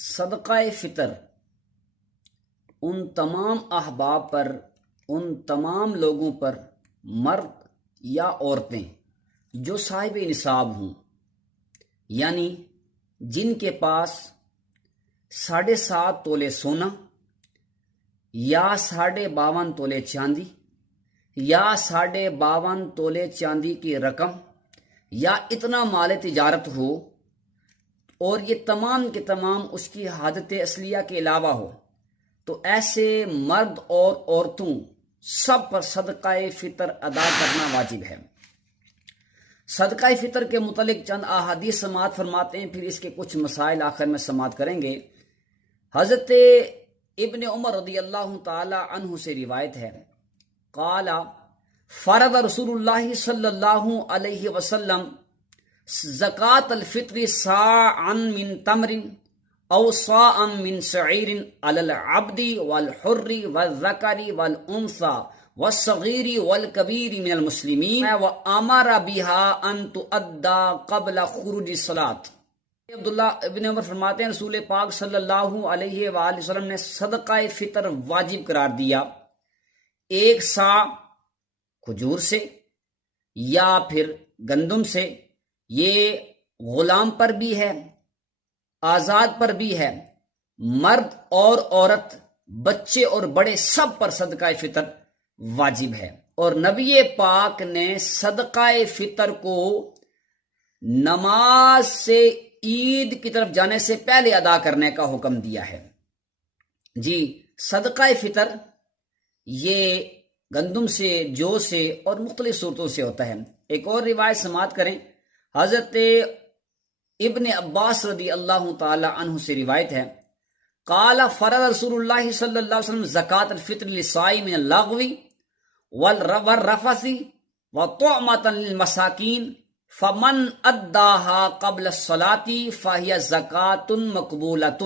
صدقہ فطر ان تمام احباب پر، ان تمام لوگوں پر، مرد یا عورتیں جو صاحب نصاب ہوں، یعنی جن کے پاس 7.5 تولے سونا یا 52.5 تولے چاندی یا 52.5 تولے چاندی کی رقم یا اتنا مال تجارت ہو، اور یہ تمام کے تمام اس کی حاجت اصلیہ کے علاوہ ہو، تو ایسے مرد اور عورتوں سب پر صدقہ فطر ادا کرنا واجب ہے۔ صدقہ فطر کے متعلق چند احادیث سماعت فرماتے ہیں، پھر اس کے کچھ مسائل آخر میں سماعت کریں گے۔ حضرت ابن عمر رضی اللہ تعالی عنہ سے روایت ہے، قال فرض رسول اللہ صلی اللہ علیہ وسلم زکاة الفطر صاعا من تمر او صاعا من شعیر علی العبد والحر والذکر والانثى والصغیر والکبیر من المسلمین وامر بها ان تؤدى قبل خروج الصلاة۔ عبداللہ ابن عمر فرماتے ہیں رسول پاک صلی اللہ علیہ وآلہ وسلم نے صدقہ فطر واجب قرار دیا، 1 صاع کھجور سے یا پھر گندم سے، یہ غلام پر بھی ہے، آزاد پر بھی ہے، مرد اور عورت، بچے اور بڑے سب پر صدقہ فطر واجب ہے۔ اور نبی پاک نے صدقہ فطر کو نماز سے عید کی طرف جانے سے پہلے ادا کرنے کا حکم دیا ہے۔ جی، صدقہ فطر یہ گندم سے، جو سے اور مختلف صورتوں سے ہوتا ہے۔ ایک اور روایت سماعت کریں، حضرت ابن عباس رضی اللہ تعالی عنہ سے روایت ہے، قال فرض رسول اللہ صلی اللہ علیہ وسلم زکاة الفطر للصائم من اللغو والرفث وطعمة للمساکین فمن اداها قبل الصلاة فهي زکاة مقبولة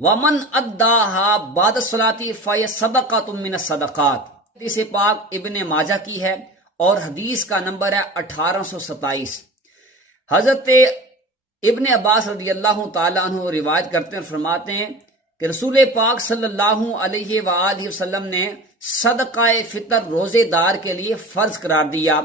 ومن اداها بعد الصلاة فهي صدقة من الصدقات۔ حدیث پاک ابن ماجہ کی ہے اور حدیث کا نمبر ہے 1827۔ حضرت ابن عباس رضی اللہ تعالیٰ عنہ روایت کرتے ہیں اور فرماتے ہیں کہ رسول پاک صلی اللہ علیہ وآلہ وسلم نے صدقہ فطر روزے دار کے لیے فرض قرار دیا،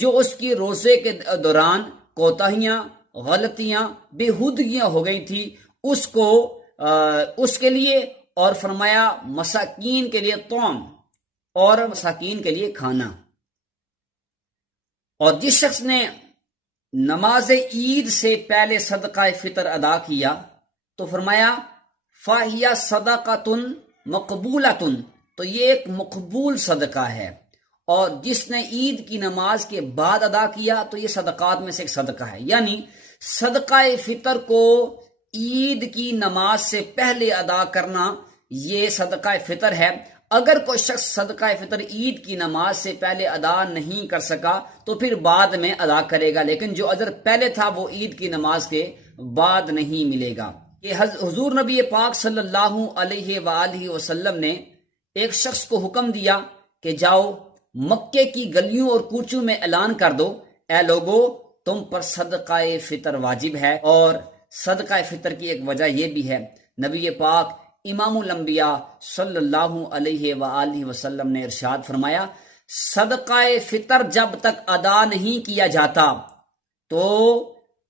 جو اس کی روزے کے دوران کوتاہیاں، غلطیاں، بےہودگیاں ہو گئی تھی، اس کے لیے، اور فرمایا مساکین کے لیے طعام اور مساکین کے لیے کھانا۔ اور جس شخص نے نماز عید سے پہلے صدقہ فطر ادا کیا تو فرمایا فَهِيَ صَدَقَةٌ مَقْبُولَةٌ، تو یہ ایک مقبول صدقہ ہے۔ اور جس نے عید کی نماز کے بعد ادا کیا تو یہ صدقات میں سے ایک صدقہ ہے، یعنی صدقہ فطر کو عید کی نماز سے پہلے ادا کرنا یہ صدقہ فطر ہے۔ اگر کوئی شخص صدقہ فطر عید کی نماز سے پہلے ادا نہیں کر سکا تو پھر بعد میں ادا کرے گا، لیکن جو اجر پہلے تھا وہ عید کی نماز کے بعد نہیں ملے گا۔ یہ حضور نبی پاک صلی اللہ علیہ وآلہ وسلم نے ایک شخص کو حکم دیا کہ جاؤ مکے کی گلیوں اور کوچوں میں اعلان کر دو، اے لوگو تم پر صدقہ فطر واجب ہے۔ اور صدقہ فطر کی ایک وجہ یہ بھی ہے، نبی پاک امام الانبیاء صلی اللہ علیہ وآلہ وسلم نے ارشاد فرمایا، صدقہ فطر جب تک ادا نہیں کیا جاتا تو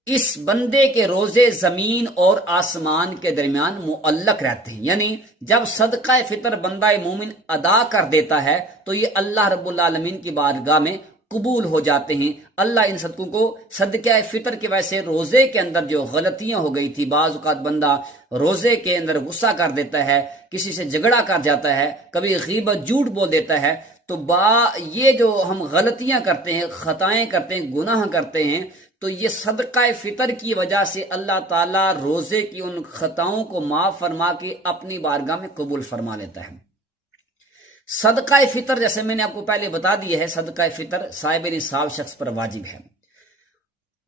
اس بندے کے روزے زمین اور آسمان کے درمیان معلق رہتے ہیں، یعنی جب صدقہ فطر بندہ مومن ادا کر دیتا ہے تو یہ اللہ رب العالمین کی بارگاہ میں قبول ہو جاتے ہیں۔ اللہ ان صدقوں کو صدقہ فطر کی وجہ سے روزے کے اندر جو غلطیاں ہو گئی تھی، بعض اوقات بندہ روزے کے اندر غصہ کر دیتا ہے، کسی سے جھگڑا کر جاتا ہے، کبھی غیبت جھوٹ بول دیتا ہے، تو یہ جو ہم غلطیاں کرتے ہیں، خطائیں کرتے ہیں، گناہ کرتے ہیں، تو یہ صدقہ فطر کی وجہ سے اللہ تعالیٰ روزے کی ان خطاؤں کو معاف فرما کے اپنی بارگاہ میں قبول فرما لیتا ہے۔ صدقہ فطر جیسے میں نے آپ کو پہلے بتا دیا ہے، صدقہ فطر صاحب نصاب شخص پر واجب ہے۔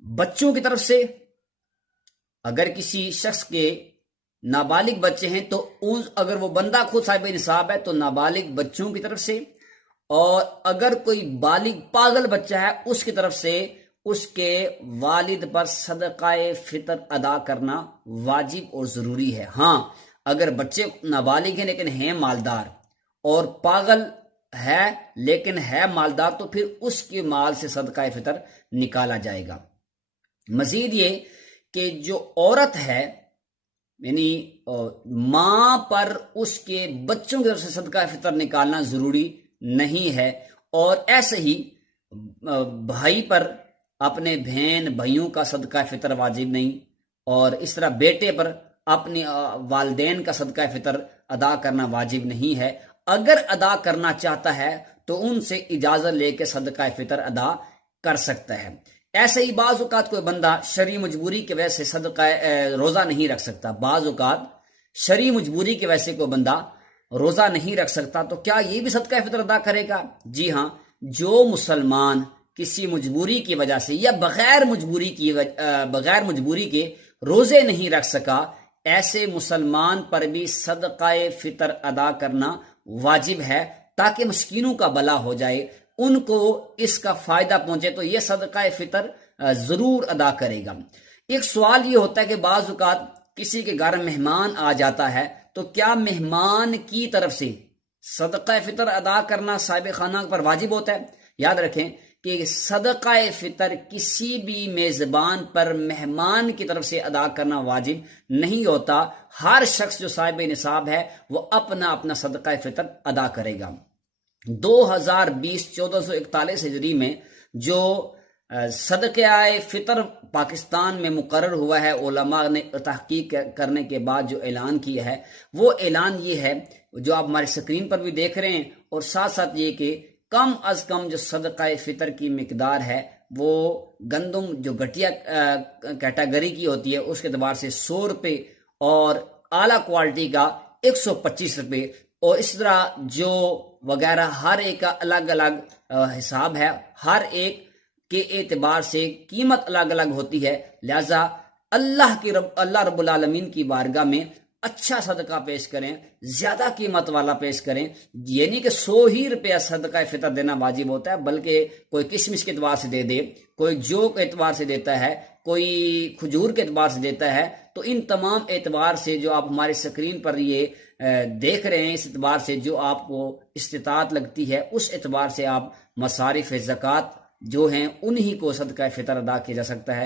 بچوں کی طرف سے اگر کسی شخص کے نابالغ بچے ہیں تو اگر وہ بندہ خود صاحب نصاب ہے تو نابالغ بچوں کی طرف سے، اور اگر کوئی بالغ پاگل بچہ ہے اس کی طرف سے اس کے والد پر صدقہ فطر ادا کرنا واجب اور ضروری ہے۔ ہاں اگر بچے نابالغ ہیں لیکن ہیں مالدار، اور پاگل ہے لیکن ہے مالدار، تو پھر اس کے مال سے صدقہ فطر نکالا جائے گا۔ مزید یہ کہ جو عورت ہے یعنی ماں پر اس کے بچوں کی طرف سے صدقہ فطر نکالنا ضروری نہیں ہے، اور ایسے ہی بھائی پر اپنے بہن بھائیوں کا صدقہ فطر واجب نہیں، اور اس طرح بیٹے پر اپنے والدین کا صدقہ فطر ادا کرنا واجب نہیں ہے۔ اگر ادا کرنا چاہتا ہے تو ان سے اجازت لے کے صدقہ فطر ادا کر سکتا ہے۔ ایسے ہی بعض اوقات کوئی بندہ شرعی مجبوری کی وجہ سے صدقہ روزہ نہیں رکھ سکتا، بعض اوقات شرعی مجبوری کی وجہ سے کوئی بندہ روزہ نہیں رکھ سکتا، تو کیا یہ بھی صدقہ فطر ادا کرے گا؟ جی ہاں، جو مسلمان کسی مجبوری کی وجہ سے یا بغیر مجبوری کے روزے نہیں رکھ سکا، ایسے مسلمان پر بھی صدقہ فطر ادا کرنا واجب ہے، تاکہ مسکینوں کا بھلا ہو جائے، ان کو اس کا فائدہ پہنچے، تو یہ صدقہ فطر ضرور ادا کرے گا۔ ایک سوال یہ ہوتا ہے کہ بعض اوقات کسی کے گھر مہمان آ جاتا ہے، تو کیا مہمان کی طرف سے صدقہ فطر ادا کرنا صاحب خانہ پر واجب ہوتا ہے؟ یاد رکھیں کہ صدقہ فطر کسی بھی میزبان پر مہمان کی طرف سے ادا کرنا واجب نہیں ہوتا، ہر شخص جو صاحب نصاب ہے وہ اپنا اپنا صدقہ فطر ادا کرے گا۔ 2020 1441 ہجری میں جو صدقہ فطر پاکستان میں مقرر ہوا ہے، علماء نے تحقیق کرنے کے بعد جو اعلان کیا ہے، وہ اعلان یہ ہے جو آپ ہماری سکرین پر بھی دیکھ رہے ہیں، اور ساتھ ساتھ یہ کہ کم از کم جو صدقہ فطر کی مقدار ہے وہ گندم جو گھٹیا کیٹیگری کی ہوتی ہے اس کے اعتبار سے 100 روپے، اور اعلیٰ کوالٹی کا 125 روپے، اور اس طرح جو وغیرہ ہر ایک کا الگ الگ حساب ہے، ہر ایک کے اعتبار سے قیمت الگ الگ ہوتی ہے، لہذا اللہ رب العالمین کی بارگاہ میں اچھا صدقہ پیش کریں، زیادہ قیمت والا پیش کریں، یہ نہیں کہ 100 ہی روپیہ صدقہ فطر دینا واجب ہوتا ہے، بلکہ کوئی کشمش کے اعتبار سے دے دے، کوئی جو کے اعتبار سے دیتا ہے، کوئی کھجور کے اعتبار سے دیتا ہے، تو ان تمام اعتبار سے جو آپ ہماری سکرین پر یہ دیکھ رہے ہیں، اس اعتبار سے جو آپ کو استطاعت لگتی ہے اس اعتبار سے آپ مصارف زکوٰۃ جو ہیں انہی کو صدقہ فطر ادا کیا جا سکتا ہے۔